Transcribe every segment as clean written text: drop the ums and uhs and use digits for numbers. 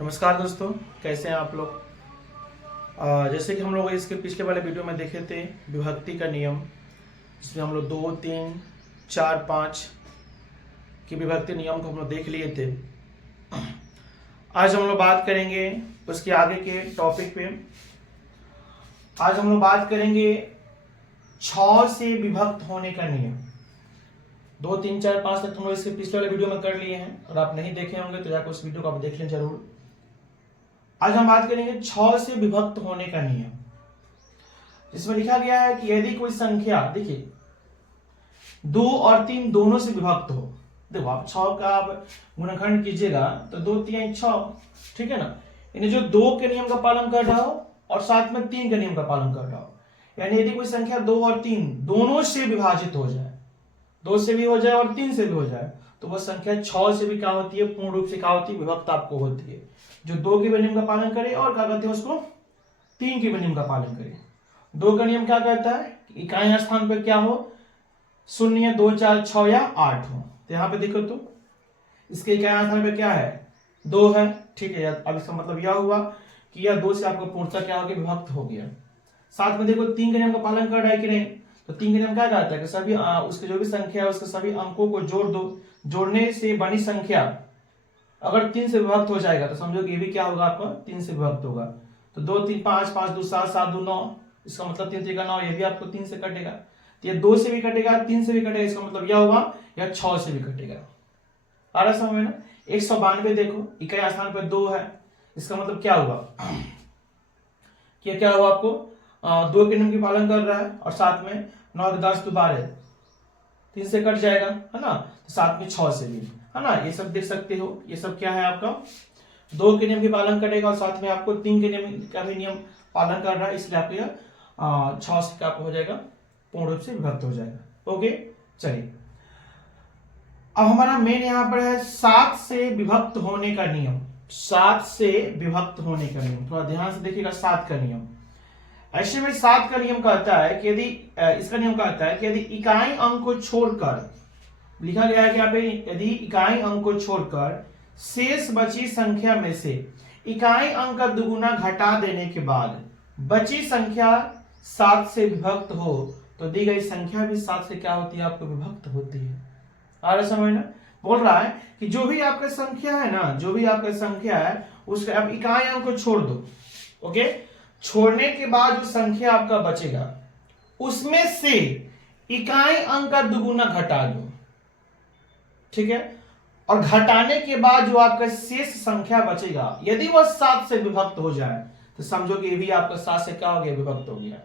नमस्कार दोस्तों, कैसे हैं आप लोग। जैसे कि हम लोग इसके पिछले वाले वीडियो में देखे थे विभक्ति का नियम, जिसमें हम लोग 2, 3, 4, 5 की विभक्ति नियम को हम लोग देख लिए थे। आज हम लोग बात करेंगे उसके आगे के टॉपिक पे। आज हम लोग बात करेंगे 6 से विभक्त होने का नियम। 2, 3, 4, 5 तक हम लोग इसके पिछले वाले वीडियो में कर लिए हैं, और आप नहीं देखे होंगे तो जाकर उस वीडियो को आप देख लें जरूर। आज हम बात करेंगे 6 से विभक्त होने का नियम, जिसमें लिखा गया है कि यदि कोई संख्या, देखिए 2 और 3 दोनों से विभक्त हो। देखो आप 6 का आप गुणनखंड कीजिएगा तो 2, 3, 6, ठीक है ना। यानी जो 2 के नियम का पालन कर रहा हो और साथ में 3 के नियम का पालन कर रहा हो, यानी यदि कोई संख्या 2 और 3 दोनों से विभाजित हो जाए, 2 से भी हो जाए और 3 से भी हो जाए, तो वह संख्या 6 से भी क्या होती है, पूर्ण रूप से क्या होती है, विभक्त आपको होती है। जो 2 के नियम का पालन करे और क्या कहते हैं उसको, 3 के नियम का पालन करे। 2 का नियम क्या कहता है, इकाई स्थान पर क्या हो, 0, 2, 4, 6 या 8 हो। तो यहाँ पे देखो तो इसके इकाई स्थान पे क्या है, 2 है, ठीक है। अब इसका मतलब यह हुआ कि यह 2 से आपका पूर्णतः क्या हो गया, विभक्त हो गया। साथ में देखो 3 के नियम का पालन कर रहा है कि नहीं, तो 3 के नियम क्या कहता है कि सभी उसके जो भी संख्या है उसके सभी अंकों को जोड़ दो, जोड़ने से बनी संख्या अगर 3 से विभक्त हो जाएगा तो समझो कि ये भी क्या होगा, आपका 3 से विभक्त होगा। तो 2, 3, 5, 5, 2, 7, 7, 2, 9, इसका मतलब 3, 3 का 9, ये भी आपको 3 से कटेगा। तो ये 2 से भी कटेगा, 3 से भी कटेगा, इसका मतलब यह होगा यह 6 से भी कटेगा। आ रहा समझ में ना। 192 देखो, इकाई स्थान पर 2 है, इसका मतलब क्या हुआ कि क्या हुआ, आपको 2 के नियम की पालन कर रहा है और साथ में 9, 10, 12, 3 से कट जाएगा, है ना। तो साथ में 6 से भी, है ना। ये सब देख सकते हो, ये सब क्या है आपका 2 के नियम की पालन करेगा और साथ में आपको 3 के नियम का भी नियम पालन कर रहा है, इसलिए आपको यह 6 से क्या हो जाएगा, पूर्ण रूप से विभक्त हो जाएगा। ओके, चलिए अब हमारा मेन यहां पर है 7 से विभक्त होने का नियम। 7 से विभक्त होने का नियम, थोड़ा ध्यान से देखिएगा। 7 का नियम, ऐसे में 7 का नियम कहता है कि यदि इसका नियम कहता है कि यदि इकाई अंक को छोड़कर, लिखा गया है कि यहाँ पे यदि इकाई अंक को छोड़कर शेष बची संख्या में से इकाई अंक का दुगुना घटा देने के बाद बची संख्या 7 से विभक्त हो, तो दी गई संख्या भी 7 से क्या होती है, आपको विभक्त होती है। आ रहा समझ ना। बोल रहा है कि जो भी आपका संख्या है ना, जो भी आपका संख्या है उसका आप इकाई अंक को छोड़ दो। ओके, छोड़ने के बाद जो संख्या आपका बचेगा उसमें से इकाई अंक का दुगुना घटा दो, ठीक है। और घटाने के बाद जो आपका शेष संख्या बचेगा, यदि वह 7 से विभक्त हो जाए तो समझो कि ये भी आपका 7 से क्या हो गया, विभक्त हो गया।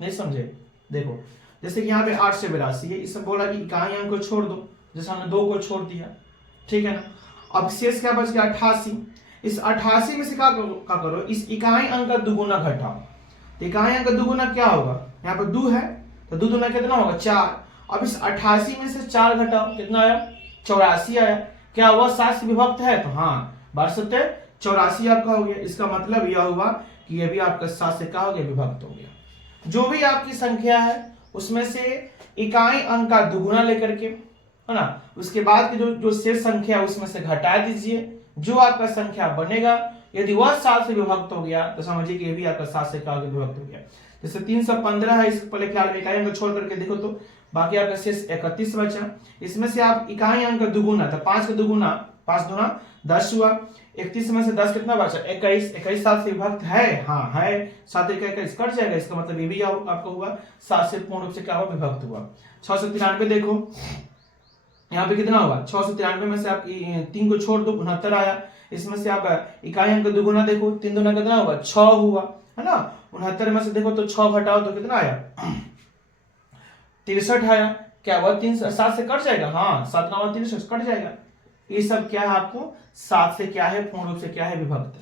नहीं समझे। देखो जैसे कि यहाँ पे 8 से 82 है, इसमें बोला कि इकाई अंक को छोड़ दो, जैसे हमने 2 को छोड़ दिया, ठीक है ना। अब शेष क्या बच गया, 88। इस 88 में से क्या करो, इस इकाई अंक का दुगुना घटाओ। तो इकाई अंक का दुगुना क्या होगा, यहाँ पर 2 है तो 2 दूना कितना होगा, 4। अब इस 88 में से 4 घटाओ, कितना आया, 84 आया। क्या हुआ, 7 से विभक्त है, तो हाँ 84 आपका हो गया। इसका मतलब यह हुआ कि यह भी आपका 7 से क्या हो गया, विभक्त हो गया। जो भी आपकी संख्या है उसमें से इकाई अंक का दुगुना लेकर के, है ना, उसके बाद की जो शेष संख्या है उसमें से घटा दीजिए। जो आपका संख्या बनेगा यदि वह 7 से विभक्त हो गया तो समझिए कि यह भी आपका 7 से क्या विभक्त हो गया। जैसे 315 है, इस पहले ख्याल में इकाई अंक छोड़ करके देखो तो बाकी आपका शेष 31 बचा। इसमें से आप इकाई अंक का दुगुना था, 5 का दुगुना, 5 दूना 10 हुआ। 31 में से 10 कितना बचा, 21। 21 7 से विभक्त है, हाँ है। 7 21 कट जाएगा, इसका मतलब ये भी आपका हुआ 7 से पूर्ण रूप से क्या हुआ, विभक्त हुआ। 693 देखो, यहाँ पे कितना होगा, 693 में से आप 3 को छोड़ दो, 69 आया। इसमें से आप इकाई अंक दूगुना देखो, 3 दूना कितना होगा, 6 हुआ, है ना। 69 में से देखो तो 6 घटाओ तो कितना आया, 63 आया। क्या हुआ, 3 7 से कट जाएगा, हाँ 7 का 63 कट जाएगा। ये सब क्या है, आपको 7 से क्या है, पूर्ण रूप से क्या है, विभक्त।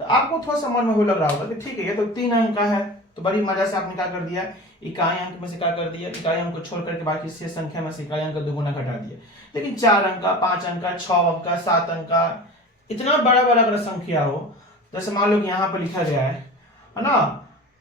तो आपको थोड़ा सा मन में लग रहा होगा कि ठीक है ये तो 3 अंक का है, तो बड़ी मजा से आपने क्या कर दिया, इकाई अंक में से क्या कर दिया, इकाई अंक को छोड़ करके बाकी शेष संख्या में से इकाई अंक का दुगुना घटा दिया। लेकिन 4 अंक का, 5 अंक का, 6 अंक का, 7 अंक का, इतना बड़ा बड़ा अगर संख्या हो, जैसे मान लो कि यहाँ पर लिखा गया है ना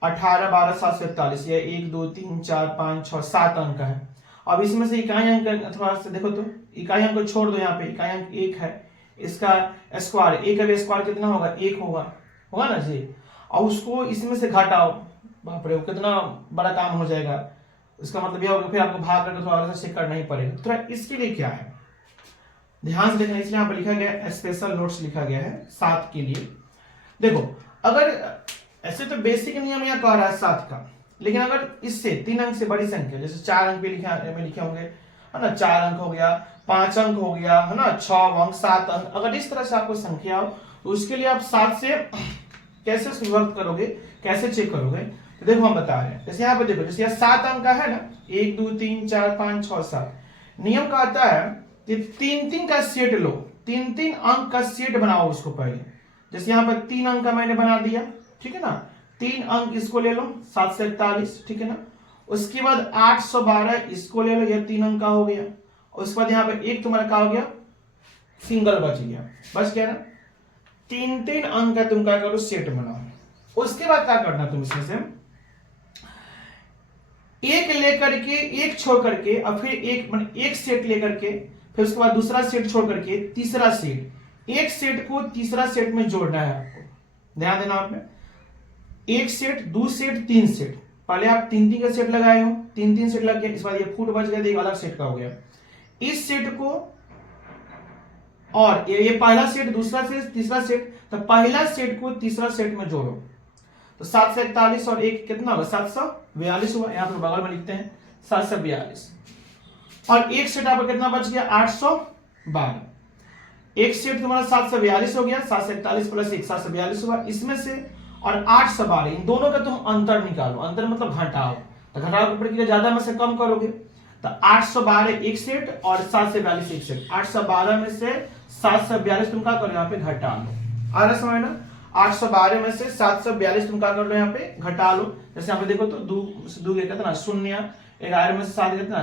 18, 12, 7, 47, ये 1, 2, 3, 4, 5, 6, 7 अंक का है। अब इसमें से इकाई अंक थोड़ा सा देखो तो इकाई अंक को छोड़ दो, यहाँ पे इकाई अंक 1 है, इसका स्क्वायर, ए का भी स्क्वायर कितना होगा, 1 होगा ना जी। और उसको इसमें से घटाओ, बाप रे वो कितना बड़ा काम हो जाएगा। इसका मतलब यह होगा फिर आपको भाग करके थोड़ा सा चेक करना ही पड़ेगा। थोड़ा इसके लिए क्या है ध्यान से देखना, इसलिए यहाँ पर लिखा गया है, स्पेशल नोट्स लिखा गया है 7 के लिए। देखो अगर ऐसे तो बेसिक नियम यहाँ कह रहा है 7 का, लेकिन अगर इससे 3 अंक से बड़ी संख्या, जैसे 4 अंक पे लिखे होंगे है ना, 4 अंक हो गया, 5 अंक हो गया है ना, 6 अंक, 7 अंक, अगर इस तरह से आपको संख्या हो तो उसके लिए आप 7 से कैसे विभक्त करोगे, कैसे चेक करोगे, तो देखो हम बता रहे हैं। जैसे यहाँ पे देखो, जैसे यहाँ 7 अंक का है ना, 1 2 3 4 5 6 7, नियम कहता है कि 3 का सेट लो, 3 अंक का सेट बनाओ उसको पहले। जैसे यहाँ पर 3 अंक का मैंने बना दिया, ठीक है ना, 3 अंक इसको ले लो 7 से 41, ठीक है ना। उसके बाद 812 इसको ले लो, यह 3 अंक का हो गया। उसके बाद यहाँ पे एक तुम्हारा क्या हो गया, सिंगल बच गया, बच गया ना। 3 अंक का तुम क्या करो, सेट बनाओ। उसके बाद क्या करना तुम इसमें से एक लेकर के, एक छोड़ करके, और फिर एक सेट लेकर के, फिर उसके बाद दूसरा सेट छोड़ करके तीसरा सेट, एक सेट को तीसरा सेट में जोड़ना है आपको, ध्यान देना आपने। एक सेट, दो सेट, 3 सेट, पहले आप 3 का सेट लगाए हो, 3 सेट लग गया, इस बार ये फुट बच गया, एक अलग सेट का हो गया। इस सेट को और ये पहला सेट, दूसरा सेट, तीसरा सेट, तो पहला सेट को तीसरा सेट में जोड़ो, तो 7 से 41 और एक कितना होगा, 742 हुआ। यहां पर बगल में लिखते हैं 742, और एक सेट आपका कितना बच गया, 812। एक सेट तुम्हारा 742 हो गया, 7 से 41 प्लस 1 742 हुआ। इसमें से और 812, इन दोनों का तुम अंतर निकालो, अंतर मतलब घटाओ, तो घटाओ की प्रक्रिया ज्यादा में से कम करोगे, तो 812 एक सेट और 742 एक सेट, 812 में से 742 तुम क्या करो यहाँ पे घटा लो। आ रहा समझ ना, 812 में से 742 तुम क्या कर लो यहाँ पे घटा लो। जैसे यहाँ पे देखो तो 2 कितना, 0, 11 में से 7 कितना,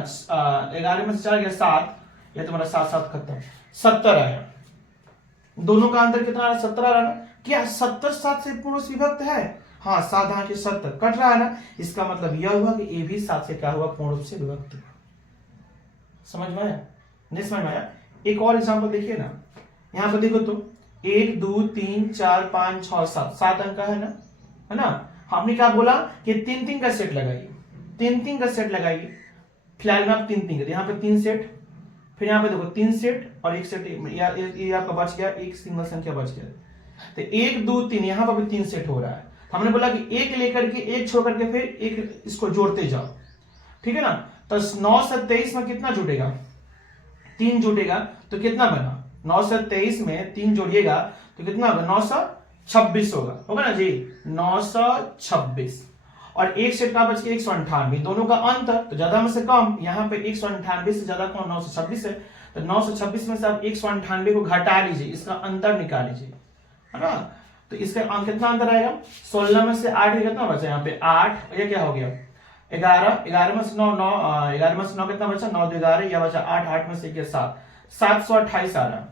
11 में से 4 गया 7, ये तुम्हारा 7 7 खत्म, 70 आया। दोनों का अंतर कितना आ रहा, 70 आ रहा ना। क्या 70 7 से पूर्ण विभक्त है, हाँ 7 यहाँ के 70 कट रहा है ना, इसका मतलब यह हुआ कि ए भी 7 से क्या हुआ, पूर्ण रूप से विभक्त। समझ में आया, नहीं समझ में आया। एक और एग्जांपल देखिए ना, यहाँ पर देखो तो 1 2 3 4 5 6 7 अंक का है ना। हमने क्या बोला कि 3 का सेट लगाइए, 3 का सेट लगाइए। फिलहाल में आप 3 का, यहाँ पे 3 सेट, फिर यहाँ पे देखो 3 सेट और एक सेट, ये आपका बच गया, एक सिंगल संख्या बच गया। तो 1 2 3 यहाँ पर भी 3 सेट हो रहा है। हमने बोला कि एक लेकर के, एक छोड़ करके फिर एक इसको जोड़ते जाओ, ठीक है ना। तो 9 से 23 में कितना जुटेगा, 3 जुटेगा, तो कितना बना, 9 से 23 में 3 जोड़िएगा तो कितना होगा, 926 होगा ना जी, 926। और एक सेट का बच के 198, दोनों का अंतर तो ज्यादा में से कम, यहाँ पे 198 से ज्यादा कौन, 926 है, तो 926 में से आप 198 को घटा लीजिए, इसका अंतर निकाल लीजिए, है ना। तो इसका कितना अंतर आएगा, 16 में से 8 कितना बचा, यहाँ पे 8, ये क्या हो गया 11, 11 में से 9 9, 11 में से 9 कितना बचा, 9 2 11, यह बचा 8, 8 में से 7, 728 आ रहा।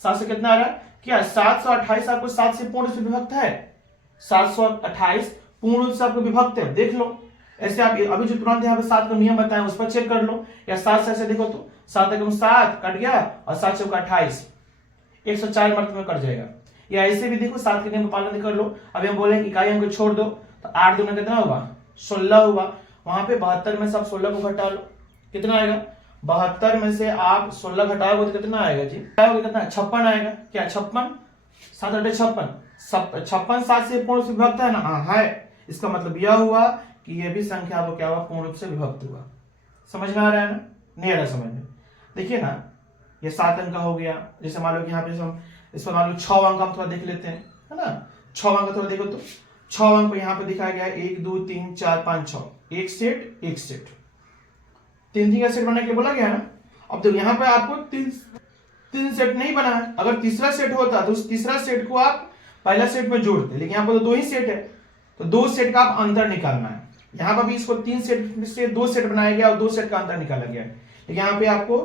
7 से कितना आ रहा है, क्या 728 आपको 7 से पूर्ण से विभक्त है, 728 पूर्ण रूप से आपको विभक्त है, देख लो। ऐसे आप अभी जो तुरंत यहाँ पे 7 का नियम बताया उस पर चेक कर लो, या 7 से ऐसे देखो तो 7 एकम 7 कट गया और 7 चौका 28, 104 मर्त में कट जाएगा। या ऐसे भी देखो 7 के नियम का पालन कर लो। अभी हम बोले इकाई अंक छोड़ दो, तो 8 दूना कितना होगा, 16 हुआ। वहां पे 72 में से आप 16 को घटा लो, कितना आएगा, 72 में से आप 16 घटाओगे तो कितना आएगा जी, कितना 56 आएगा। क्या 56, 7 8 56, 56 7 से पूर्ण रूप से विभक्त है ना, हाँ है। इसका मतलब यह हुआ कि यह भी संख्या आपको क्या हुआ, पूर्ण रूप से विभक्त हुआ। समझ में आ रहा है ना, नहीं आ रहा समझ में। देखिए ना, ये 7 अंक का हो गया। जैसे मान लो कि यहाँ पे हम इसको मान लो 6 अंक हम थोड़ा देख लेते हैं, है ना। 6 अंक थोड़ा देखो तो 6 अंक यहाँ पे दिखाया गया 1 2 3 4 5 6, एक सेट एक सेट, 3 का सेट बनाने के लिए बोला गया ना। अब देखो यहाँ पे आपको 3 सेट नहीं बना है, अगर तीसरा सेट होता तो उस तीसरा सेट को आप पहला सेट में जोड़ते, लेकिन यहाँ पर तो 2 ही सेट है, तो 2 सेट का आप अंतर निकालना है। यहाँ पर भी इसको 3 सेट से 2 सेट बनाया गया और 2 सेट का अंतर निकाला गया है, लेकिन यहाँ पे आपको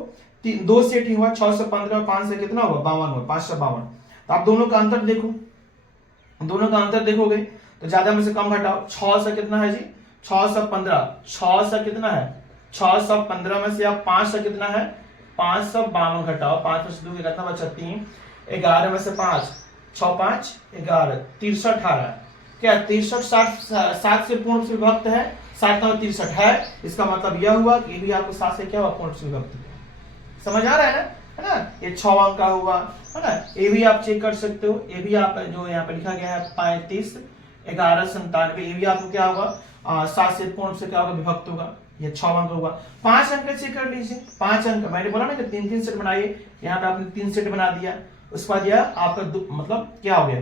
2 सेट ही हुआ, 6 से 15 और 5 से कितना हुआ, 52 हुआ, 5 से 52। तो आप दोनों का अंतर देखो, दोनों का अंतर देखोगे तो ज्यादा में से कम घटाओ। 6 से कितना है जी, 6 से 15, 6 से कितना है, 6 से 15 में से आप 5 से कितना है, 552 घटाओ, 5 में से 2 कितना बचा 3, 11 में से 5, 6 5 11, 63 18, क्या 63 7 से पूर्ण से विभक्त है, 7 9 63 है। इसका मतलब यह हुआ कि ये भी आपको 7 से क्या हुआ, पूर्ण से विभक्त हुआ। समझ आ रहा है ना, ये 6 अंक का हुआ, है ना। ये भी आप चेक कर सकते हो, ये भी आप जो यहाँ पे लिखा गया है 35 11 97, ये भी आपको क्या होगा 7 से पूर्ण से क्या होगा, विभक्त होगा। ये 6 अंक होगा। 5 अंक चेक कर लीजिए, 5 अंक मैंने बोला ना कि 3 सेट बनाइए, यहाँ पे आपने 3 सेट बना दिया। उसके बाद यह आपका मतलब क्या हो गया,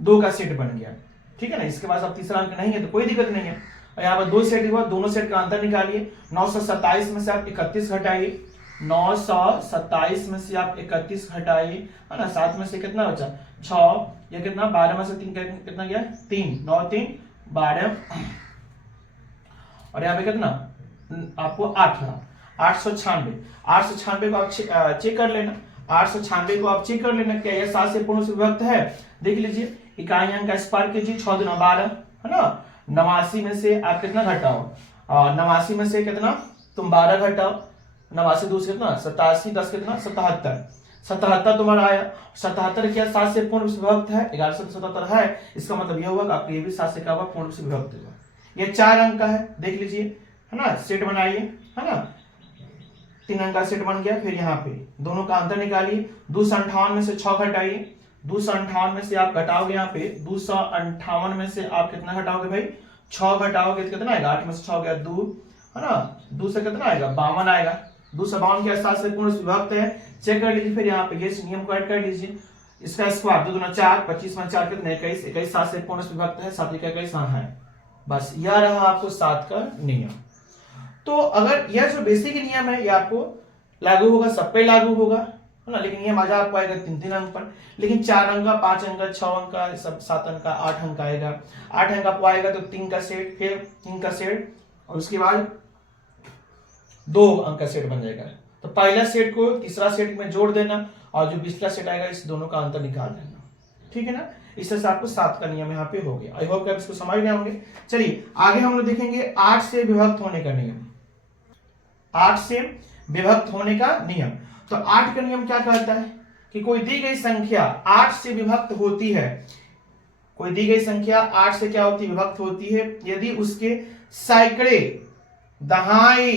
2 का सेट बन गया, ठीक है ना। इसके बाद अब तीसरा अंक नहीं है तो कोई दिक्कत नहीं है। और यहाँ पर 2 सेट हुआ, दोनों सेट का अंतर निकालिए। 927 में से आप 31 घटाइए, 927 में से आप 31 घटाइए, है ना। 7 में से कितना बचा 6, या कितना 12 में से 3 कितना गया 3, 9 3 12, और यहाँ पे कितना आपको 8 रहा, 896। 896 को आप चेक कर लेना, 896 को आप चेक कर लेना, क्या यह 7 से पूर्ण से विभक्त है। देख लीजिए, इकाई अंक का स्क्वायर कीजिए, 6 दूना 12, है ना। 89 में से आप कितना घटाओ, 89 में से कितना तुम 12 घटाओ, 89 दूसरे कितना 87, 10 कितना 77, 77 तुम्हारा आया। 77 क्या 7 से पूर्ण से विभक्त है, 1177 है। इसका मतलब यह हुआ कि आपको ये भी 7 से क्या हुआ, पूर्ण से विभक्त हुआ। ये 4 अंक का है, देख लीजिए, है ना। सेट बनाइए, है ना, 3 अंक का सेट बन गया। फिर यहाँ पे दोनों का अंतर निकालिए, 258 में से 6 घटाइए, 258 में से आप घटाओगे, यहाँ पे 258 में से आप कितना घटाओगे भाई, 6 घटाओगे तो कितना आएगा, 8 में से 6 गया 2, है ना। 2 से कितना आएगा 52 आएगा। 252 के 7 से पूर्ण विभक्त है, चेक कर लीजिए। फिर यहाँ पे ये नियम को ऐड कर लीजिए, इसका स्क्वायर 2 दूना 4, 25 में 4 कितने 21, 21 7 से पूर्ण विभक्त है, 7 21 है। बस यह रहा आपको 7 का नियम। तो अगर यह जो बेसिक नियम है ये आपको लागू होगा, सब पे लागू होगा, है ना। लेकिन ये मजा आपको आएगा 3 अंक पर। लेकिन 4 अंक का, 5 अंक का, 6 अंक का, सब 7 अंक का, 8 अंक आएगा। 8 अंक आपको आएगा तो 3 का सेट, फिर 3 का सेट, और उसके बाद 2 अंक का सेट बन जाएगा। तो पहला सेट को तीसरा सेट में जोड़ देना, और जो पिछला सेट आएगा इस दोनों का अंतर निकाल देना, ठीक है ना। इस तरह से आपको 7 का नियम यहाँ पे हो गया। आई होप कि आप इसको समझ गए होंगे। चलिए आगे हम लोग देखेंगे 8 से विभक्त होने का नियम। 8 से विभक्त होने का नियम, तो 8 का नियम क्या कहता है कि कोई दी गई संख्या 8 से विभक्त होती है, कोई दी गई संख्या 8 से क्या होती है, विभक्त होती है, यदि उसके सैकड़े, दहाई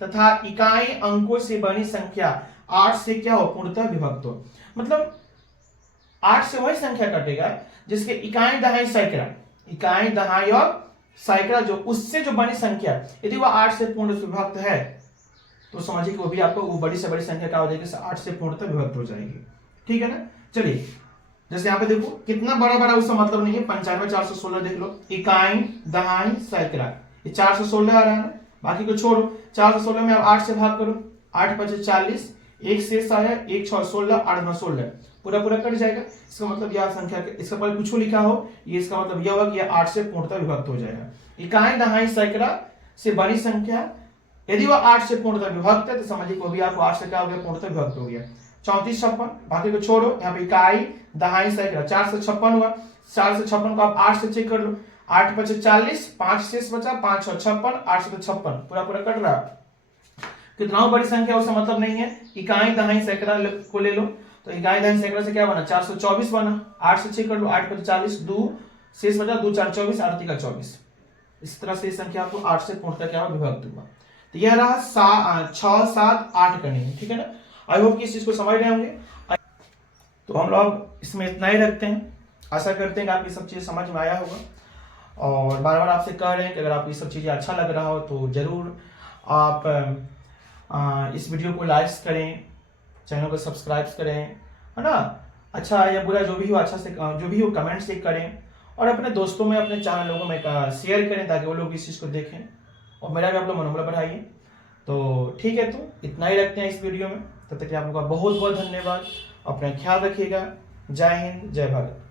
तथा इकाई अंकों से बनी संख्या 8 से क्या हो, पूर्णतः विभक्त हो। मतलब 8 से वही संख्या कटेगा जिसके इकाई दहाई सैकड़ा, इकाई दहाई और सैकड़ा जो उससे जो बनी संख्या, यदि वह 8 से पूर्ण विभक्त है तो समझिए कि वो भी आपको वो बड़ी से बड़ी संख्या क्या हो जाएगी, 8 से पूर्णतः विभक्त हो जाएगी, ठीक है ना। चलिए जैसे यहाँ पे देखो कितना बड़ा बड़ा उसका मतलब नहीं है, 95 416 देख लो, इकाई दहाई सैकड़ा, ये 416 आ रहा है ना, बाकी को छोड़ो। 416 में आप 8 से भाग करो, 8 5 40, एक शेष आया, 1 6 16, 8 9 16, पूरा पूरा कट जाएगा। इसका मतलब यह संख्या, इसका पहले कुछ लिखा हो, ये इसका मतलब यह होगा कि यह 8 से पूर्णतः विभक्त हो जाएगा। इकाई दहाई सैकड़ा से बड़ी संख्या यदि वह 8 से पूर्णतः विभक्त है तो समझिए वो भी आपको 8 से क्या हो गया, पूर्णतः विभक्त हो गया। 34 56, बाकी को छोड़ो, यहाँ पे इकाई दहाई सैकड़ा 4 से 56 हुआ, 4 से 56 को आप 8 से चेक कर लो, 8 5 40, 5 शेष बचा, 5 6 56, 8 से 56, पूरा पूरा कट रहा। कितना बड़ी संख्या उसका मतलब नहीं है, इकाई दहाई सैकड़ा को ले लो, तो इकाई दहाई सैकड़ा से क्या बना 424 बना, 8 से चेक कर लो, 8 5 40, 2 शेष बचा, 2 4 24, 8 का 24। इस तरह से इस संख्या को 8 से पूर्णतः क्या हुआ, विभक्त हुआ। तो यह रहा 6 7 8 का नियम, ठीक है ना। आई होप कि इस चीज को समझ रहे होंगे। तो हम लोग इसमें इतना ही रखते हैं, आशा करते हैं कि आपकी सब चीज समझ में आया होगा। और बार बार आपसे कह रहे हैं कि अगर आपको ये सब चीजें अच्छा लग रहा हो तो जरूर आप इस वीडियो को लाइक करें, चैनल को सब्सक्राइब करें, है ना। अच्छा या बुरा जो भी हो, अच्छा से जो भी हो कमेंट से करें, और अपने दोस्तों में, अपने चैनल लोगों में शेयर करें ताकि वो लोग इस चीज़ को देखें, और मेरा भी आप लोग मनोबल बढ़ाइए। तो ठीक है, तो इतना ही रखते हैं इस वीडियो में। तब तक आप लोगों का बहुत बहुत धन्यवाद, अपना ख्याल रखिएगा। जय हिंद, जय भारत।